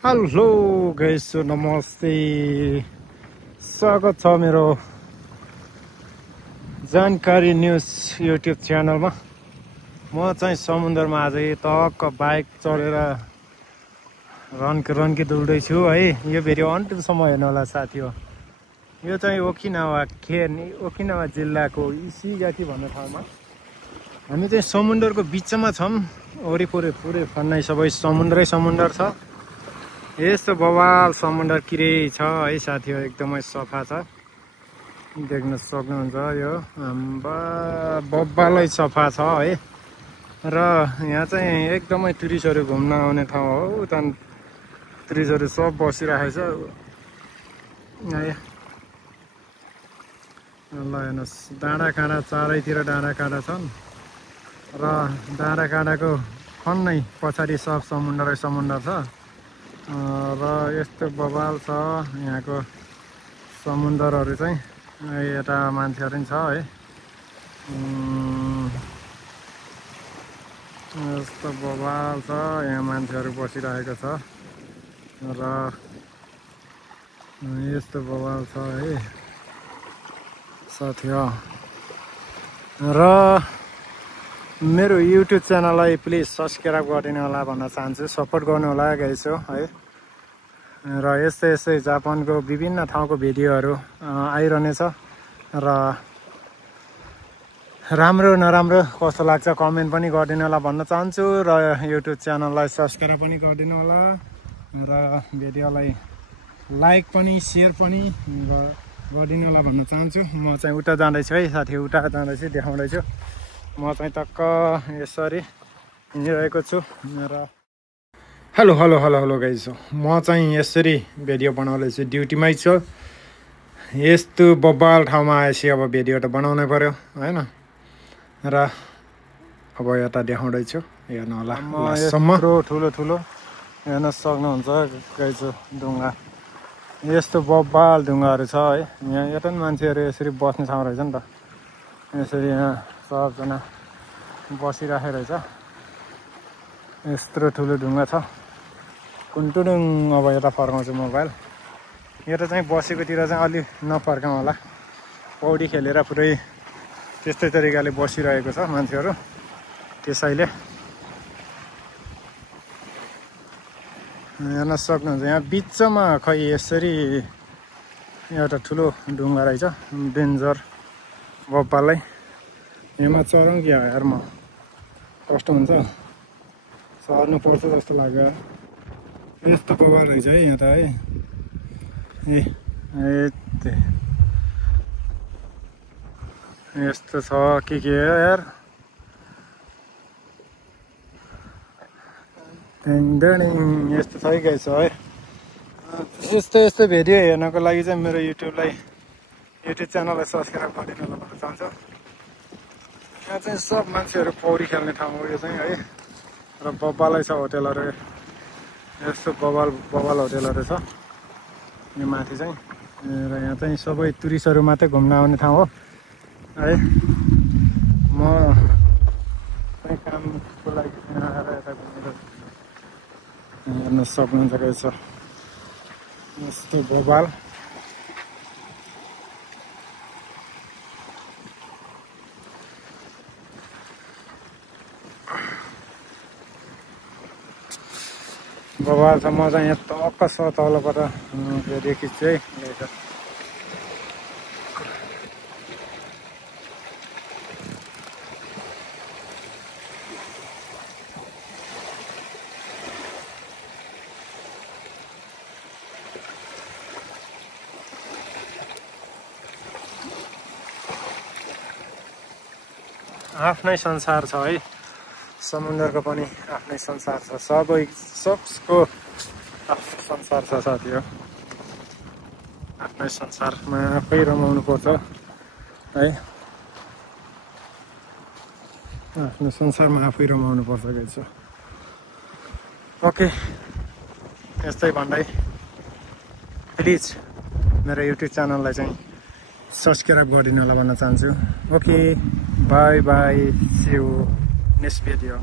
Hello guys, नमस्ते। स्वागत छ मेरो जानकारी न्यूज युट्युब च्यानलमा। म चाहिँ समुद्रमा आज तक्क बाइक चढेर रन्की डुल्दैछु है। यो भिडियो अन्तिमसम्म हेर्नु होला साथी हो। यो चाहिँ ओकिनावा जिल्लाको इसिगाटी भन्ने ठाउँमा हामी चाहिँ समुद्रको बिचमा छौँ। वरिपरि पुरै फन्नै सबै समुद्र छ। यस्तो बवाल समुद्र किरै छ है साथी हो। एकदमै सफा छ, देख्न सक्नुहुन्छ। यो बब्बालै सफा छ है। र यहाँ चाहिँ एकदमै टुरिस्टहरू घुम्न आउने ठाउँ हो। त्यहाँदेखि टुरिस्टहरू सब बसिरहेको छ है। ल हेर्नुहोस्, डाँडाकाँडा चारैतिर डाँडाकाँडा छन् र डाँडाकाँडाको खन्नै पछाडि सब समुद्रै समुद्र छ। र यस्तो बवाल छ यहाँको समुद्रहरू चाहिँ। यता मान्छेहरू पनि छ है। यस्तो बवाल छ, यहाँ मान्छेहरू बसिरहेको छ र यस्तो बवाल छ है साथी हो। र मेरो युट्युब च्यानललाई प्लिज सब्सक्राइब गरिदिनु होला भन्न चाहन्छु। सपोर्ट गर्नु होला गाइस हो है। र यस्तै जापानको विभिन्न ठाउँको भिडियोहरू आइरहनेछ र राम्रो नराम्रो कस्तो लाग्छ कमेन्ट पनि गरिदिनु होला भन्न चाहन्छु। र युट्युब च्यानललाई सब्सक्राइब पनि गरिदिनु होला र भिडियोलाई लाइक पनि सेयर पनि गरिदिनु होला भन्न चाहन्छु। म चाहिँ उता जाँदैछु है साथी, उता जाँदैछु, देखाउँदैछु। म चाहिँ टक्क यसरी हिँडिरहेको छु र हेलो गाइस। म चाहिँ यसरी भिडियो बनाउँदैछु, ड्युटीमै छु। यस्तो बब्बाल ठाउँमा आएपछि अब भिडियो त बनाउनै पर्यो होइन। र अब यता देखाउँदैछु, हेर्नु होला। ठुलो हेर्न सक्नुहुन्छ गाइस ढुङ्गा। यस्तो बब्बाल ढुङ्गाहरू छ है। यता पनि मान्छेहरू यसरी बस्ने ठाउँ रहेछ नि त। यसरी यहाँ सबजना बसिराखेको रहेछ। यत्रो ठुलो ढुङ्गा छ। कुन्टुडुङ। अब यता फर्काउँछु मोबाइल। यता चाहिँ बसेकोतिर चाहिँ अलि नफर्काउँ होला। पौडी खेलेर पुरै त्यस्तै तरिकाले बसिरहेको छ मान्छेहरू। त्यसैले हेर्न सक्नुहुन्छ यहाँ बिचमा खै यसरी एउटा ठुलो ढुङ्गा रहेछ। डेन्जर बब्बालै। यहाँ चढौँ कि यार, म कष्ट हुन्छ, चढ्नु पर्छ जस्तो लाग्यो। यस्तो बब्बाल रहेछ है यहाँ त है। यस्तो छ के यार। यस्तो छ है गाइस है। यस्तो भिडियो हेर्नको लागि चाहिँ मेरो युट्युब च्यानललाई सब्सक्राइब गरिदिनु होला भन्न चाहन्छु। यहाँ चाहिँ सब मान्छेहरू पौडी खेल्ने ठाउँ हो यो चाहिँ है। र बब्बालै छ होटेलहरू। यस्तो बब्बाल होटेलहरू छ यो माथि चाहिँ। र यहाँ चाहिँ सबै टुरिस्टहरू मात्रै घुम्न आउने ठाउँ हो है। म चाहिँ कामको लागि आएर यता घुमेर हेर्न सक्नुहुन्छ रहेछ। यस्तो बब्बाल। बब्बाल छ। म चाहिँ यहाँ टक्क तलबाट भिडियो खिच्छु है। आफ्नै संसार छ है। समुद्रको पनि आफ्नै संसार छ। सबको आफ्नो संसार छ साथी हो। आफ्नै संसारमा आफै रमाउनु पर्छ है। आफ्नो संसारमा आफै रमाउनु पर्छ गाइस। ओके, यस्तै भन्दै प्लिज मेरो युट्युब च्यानललाई चाहिँ सब्सक्राइब गरिदिनु होला भन्न चाहन्छु। Okay, bye, see you next video.